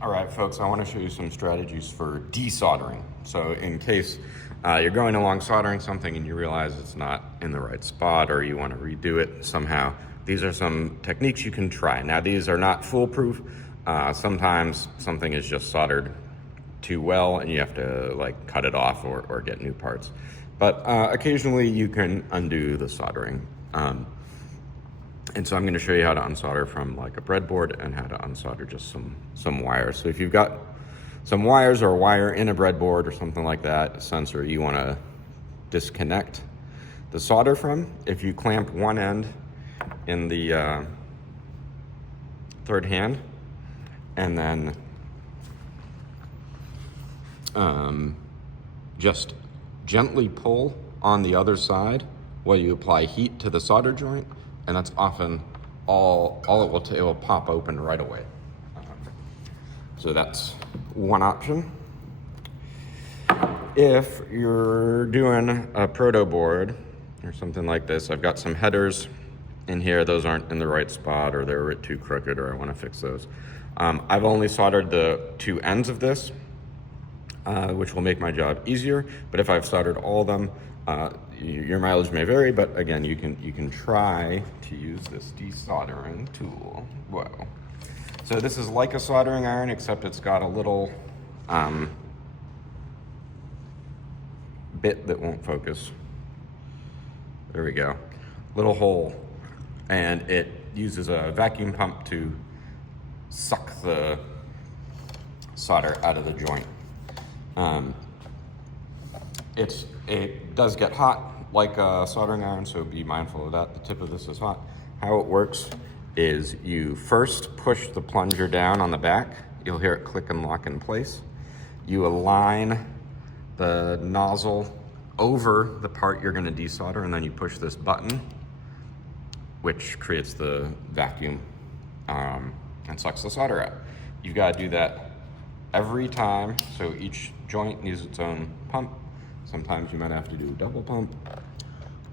All right, folks, I want to show you some strategies for desoldering. So in case you're going along soldering something and you realize it's not in the right spot or you want to redo it somehow, these are some techniques you can try. Now, these are not foolproof. Sometimes something is just soldered too well and you have to like cut it off or get new parts. But occasionally you can undo the soldering. And so I'm going to show you how to unsolder from like a breadboard and how to unsolder just some wires. So if you've got some wires or a wire in a breadboard or something like that, a sensor you want to disconnect the solder from, if you clamp one end in the third hand and then just gently pull on the other side while you apply heat to the solder joint, and that's often all it will pop open right away. So that's one option. If you're doing a protoboard or something like this, I've got some headers in here. Those aren't in the right spot or they're too crooked or I want to fix those. I've only soldered the two ends of this, which will make my job easier. But if I've soldered all of them, your mileage may vary, but again, you can try to use this desoldering tool. Whoa. So this is like a soldering iron, except it's got a little bit that won't focus. There we go. Little hole. And it uses a vacuum pump to suck the solder out of the joint. It does get hot like a soldering iron, so be mindful of that. The tip of this is hot. How it works is you first push the plunger down on the back. You'll hear it click and lock in place. You align the nozzle over the part you're gonna desolder, and then you push this button, which creates the vacuum and sucks the solder out. You've gotta do that every time, so each joint needs its own pump. Sometimes you might have to do a double pump,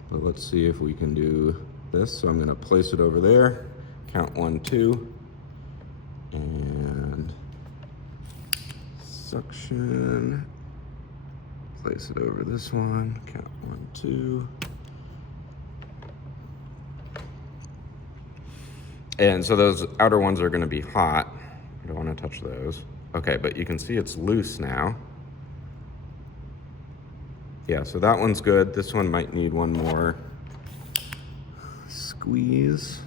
but let's see if we can do this. So I'm gonna place it over there, count 1, 2, and suction. Place it over this one, count 1, 2. And so those outer ones are gonna be hot. I don't wanna touch those. Okay, but you can see it's loose now. Yeah, so that one's good. This one might need one more squeeze.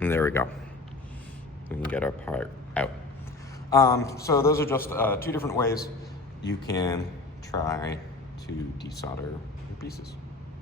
And there we go. We can get our part out. So those are just 2 different ways you can try to desolder your pieces.